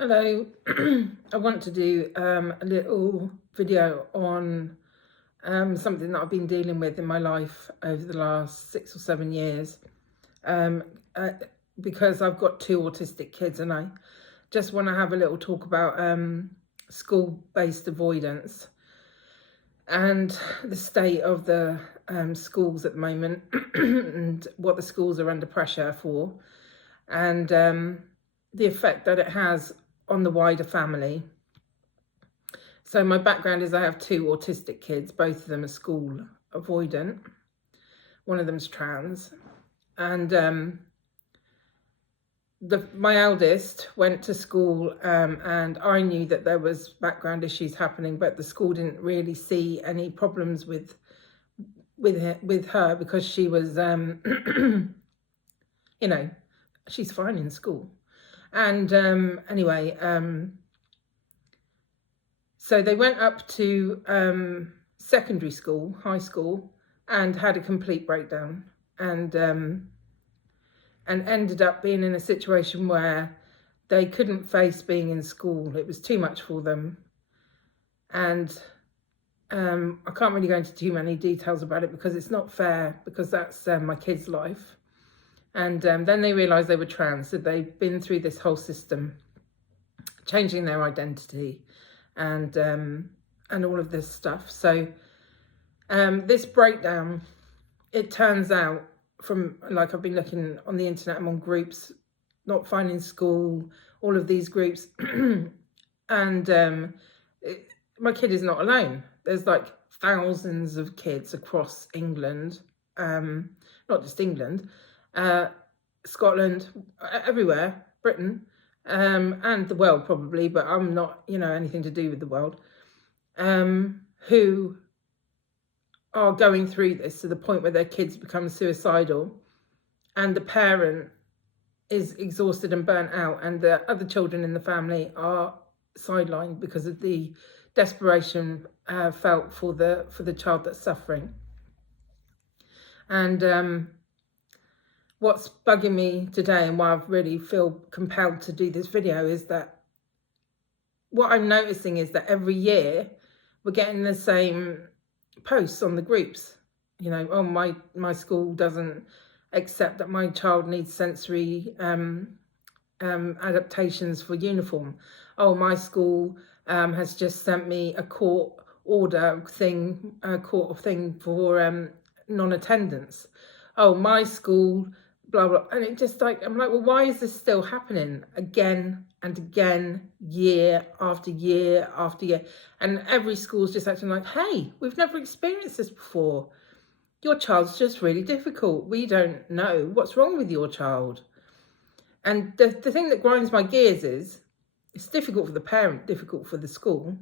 Hello, I want to do a little video on something that I've been dealing with in my life over the last 6 or 7 years, um, uh, because I've got 2 autistic kids, and I just want to have a little talk about school-based avoidance and the state of the schools at the moment and what the schools are under pressure for, and the effect that it has on the wider family. So my background is I have 2 autistic kids. Both of them are school avoidant. One of them's trans. And my eldest went to school, and I knew that there was background issues happening, but the school didn't really see any problems with her because she was, she's fine in school. And anyway, so they went up to secondary school, high school, and had a complete breakdown, and ended up being in a situation where they couldn't face being in school. It was too much for them. And I can't really go into too many details about it because it's not fair, because that's my kid's life. And then they realised they were trans, so they've been through this whole system, changing their identity and all of this stuff. So this breakdown, it turns out, from like I've been looking on the internet, I'm on groups, not finding school, all of these groups, and my kid is not alone. There's like thousands of kids across England, not just England, Scotland, everywhere, Britain, and the world probably, but I'm not, anything to do with the world, who are going through this to the point where their kids become suicidal, and the parent is exhausted and burnt out, and the other children in the family are sidelined because of the desperation felt for the child that's suffering. And what's bugging me today, and why I really feel compelled to do this video, is that what I'm noticing is that every year we're getting the same posts on the groups. Oh, my school doesn't accept that my child needs sensory adaptations for uniform. Oh, my school has just sent me a court thing for non-attendance. Oh, my school, blah blah. And it just, like, I'm like, well, why is this still happening again and again, year after year after year? And every school's just acting like, hey, we've never experienced this before. Your child's just really difficult. We don't know what's wrong with your child. And the thing that grinds my gears is, it's difficult for the parent, difficult for the school,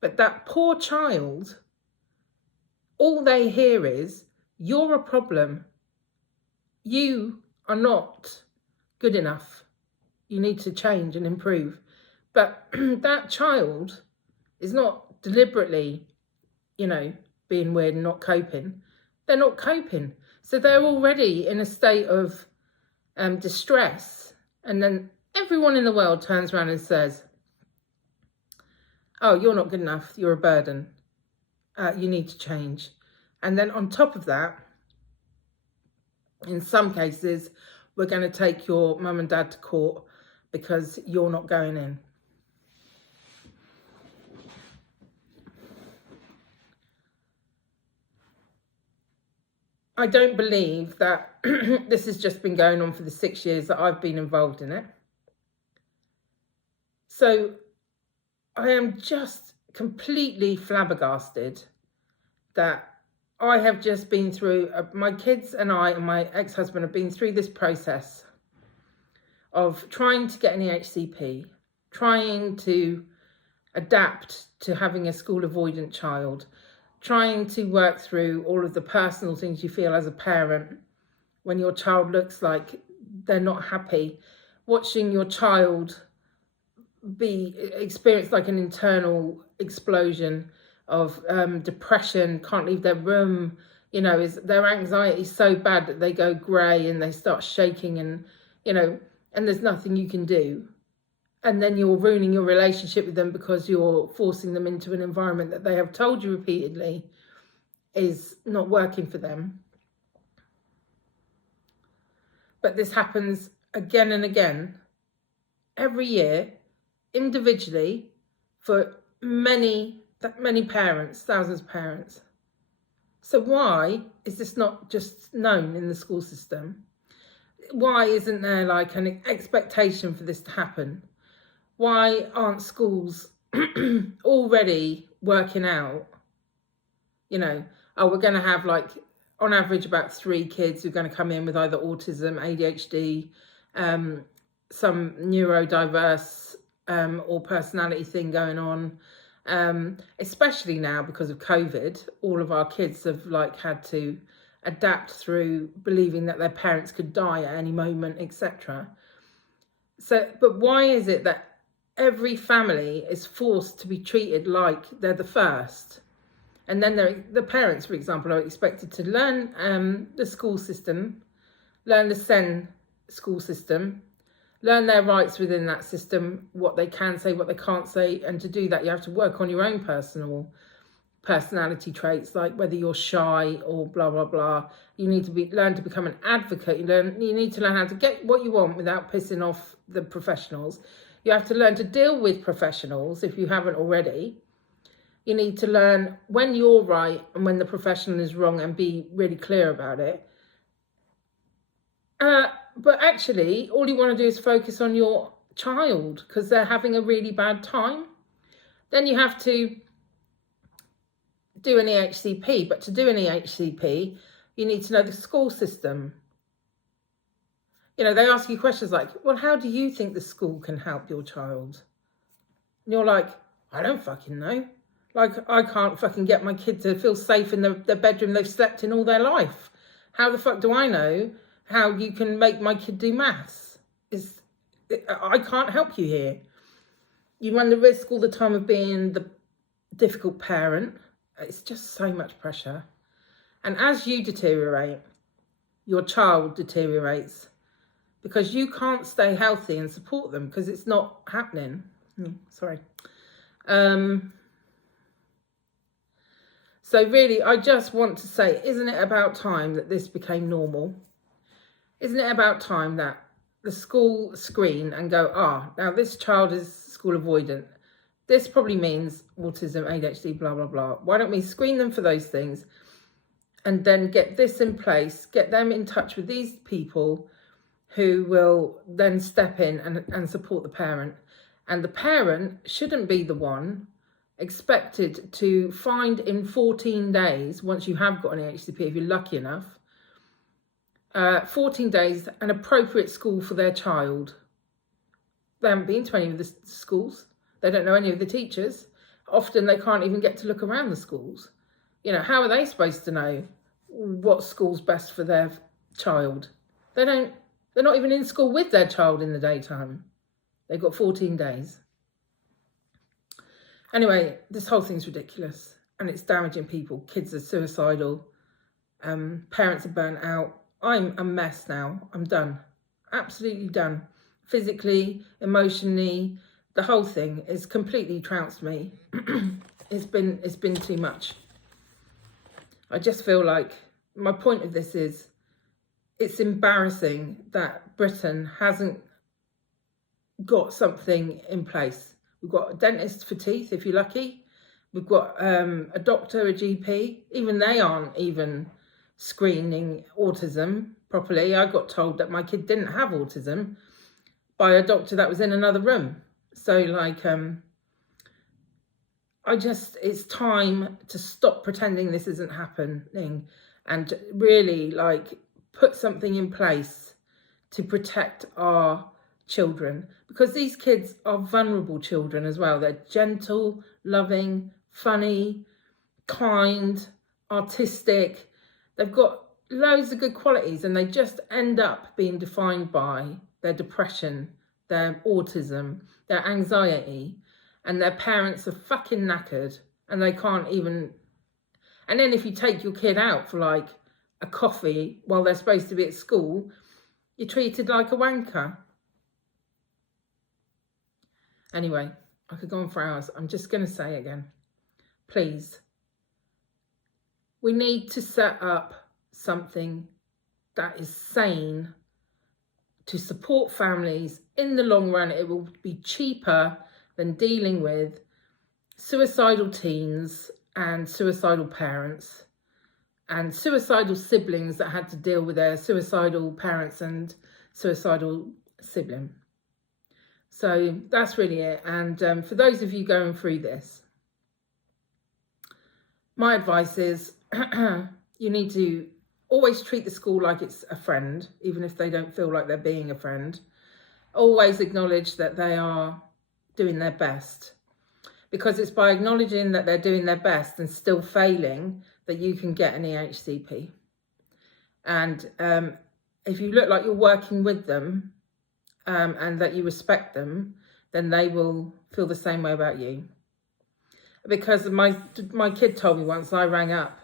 but that poor child, all they hear is, you're a problem. You are not good enough. You need to change and improve. But that child is not deliberately, being weird and not coping. They're not coping. So they're already in a state of distress. And then everyone in the world turns around and says, oh, you're not good enough. You're a burden. You need to change. And then on top of that, in some cases, we're going to take your mum and dad to court because you're not going in. I don't believe that this has just been going on for the 6 years that I've been involved in it. So I am just completely flabbergasted that I have just been through, my kids and I and my ex-husband have been through this process of trying to get an EHCP, trying to adapt to having a school avoidant child, trying to work through all of the personal things you feel as a parent when your child looks like they're not happy, watching your child experience like an internal explosion of depression, can't leave their room, is their anxiety so bad that they go grey and they start shaking, and and there's nothing you can do. and then you're ruining your relationship with them because you're forcing them into an environment that they have told you repeatedly is not working for them. But this happens again and again, every year, individually, for many parents, thousands of parents. So why is this not just known in the school system? Why isn't there like an expectation for this to happen? Why aren't schools already working out, you know, oh, we're going to have like on average about 3 kids who are going to come in with either autism, ADHD, some neurodiverse or personality thing going on. Especially now because of COVID, all of our kids have like had to adapt through believing that their parents could die at any moment, etc. So, but why is it that every family is forced to be treated like they're the first? And then the parents, for example, are expected to learn the school system, learn the SEN school system, learn their rights within that system, what they can say, what they can't say. And to do that, you have to work on your own personality traits, like whether you're shy or blah, blah, blah. You need to learn to become an advocate. You need to learn how to get what you want without pissing off the professionals. You have to learn to deal with professionals if you haven't already. You need to learn when you're right and when the professional is wrong and be really clear about it. But actually, all you want to do is focus on your child because they're having a really bad time. Then you have to do an EHCP. But to do an EHCP, you need to know the school system. You know, they ask you questions like, well, how do you think the school can help your child? And you're like, I don't fucking know. Like, I can't fucking get my kid to feel safe in the bedroom they've slept in all their life. How the fuck do I know how you can make my kid do maths? I can't help you here. You run the risk all the time of being the difficult parent. It's just so much pressure. And as you deteriorate, your child deteriorates because you can't stay healthy and support them because it's not happening. Sorry. So really, I just want to say, isn't it about time that this became normal? Isn't it about time that the school screen and go, now this child is school avoidant. This probably means autism, ADHD, blah, blah, blah. Why don't we screen them for those things and then get this in place, get them in touch with these people who will then step in and support the parent. And the parent shouldn't be the one expected to find in 14 days, once you have got an EHCP, if you're lucky enough, 14 days, an appropriate school for their child. They haven't been to any of the schools. They don't know any of the teachers. Often they can't even get to look around the schools. You know, how are they supposed to know what school's best for their child? They're not even in school with their child in the daytime. They've got 14 days. Anyway, this whole thing's ridiculous and it's damaging people. Kids are suicidal. Parents are burnt out. I'm a mess now. I'm done. Absolutely done. Physically, emotionally, the whole thing has completely trounced me. It's been too much. I just feel like my point of this is it's embarrassing that Britain hasn't got something in place. We've got a dentist for teeth, if you're lucky. We've got a doctor, a GP. Even they aren't even screening autism properly. I got told that my kid didn't have autism by a doctor that was in another room. So, like, it's time to stop pretending this isn't happening and really, like, put something in place to protect our children, because these kids are vulnerable children as well. They're gentle, loving, funny, kind, artistic. They've got loads of good qualities and they just end up being defined by their depression, their autism, their anxiety, and their parents are fucking knackered and they can't even. And then if you take your kid out for like a coffee while they're supposed to be at school, you're treated like a wanker. Anyway, I could go on for hours. I'm just going to say again, please, we need to set up something that is sane to support families. In the long run, it will be cheaper than dealing with suicidal teens and suicidal parents and suicidal siblings that had to deal with their suicidal parents and suicidal sibling. So that's really it. And for those of you going through this, my advice is you need to always treat the school like it's a friend, even if they don't feel like they're being a friend. Always acknowledge that they are doing their best, because it's by acknowledging that they're doing their best and still failing that you can get an EHCP. And if you look like you're working with them and that you respect them, then they will feel the same way about you. Because my kid told me once, I rang up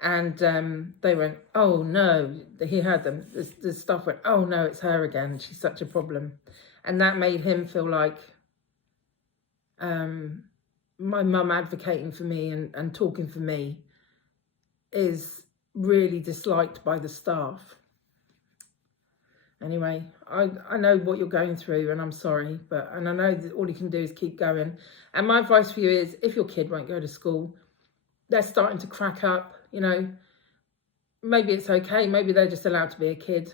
and they went, oh no, he heard them. The staff went, oh no, it's her again. She's such a problem. And that made him feel like my mum advocating for me and talking for me is really disliked by the staff. Anyway, I know what you're going through and I'm sorry, and I know that all you can do is keep going. And my advice for you is, if your kid won't go to school, they're starting to crack up, you know, maybe it's okay. Maybe they're just allowed to be a kid.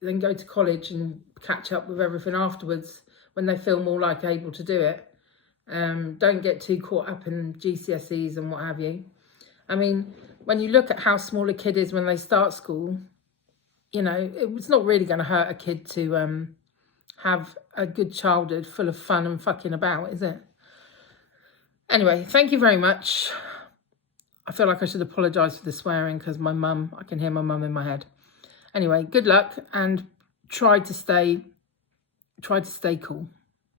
Then go to college and catch up with everything afterwards when they feel more like able to do it. Don't get too caught up in GCSEs and what have you. I mean, when you look at how small a kid is when they start school, you know, it's not really going to hurt a kid to have a good childhood full of fun and fucking about, is it? Anyway, thank you very much. I feel like I should apologise for the swearing because I can hear my mum in my head. Anyway, good luck and try to stay cool.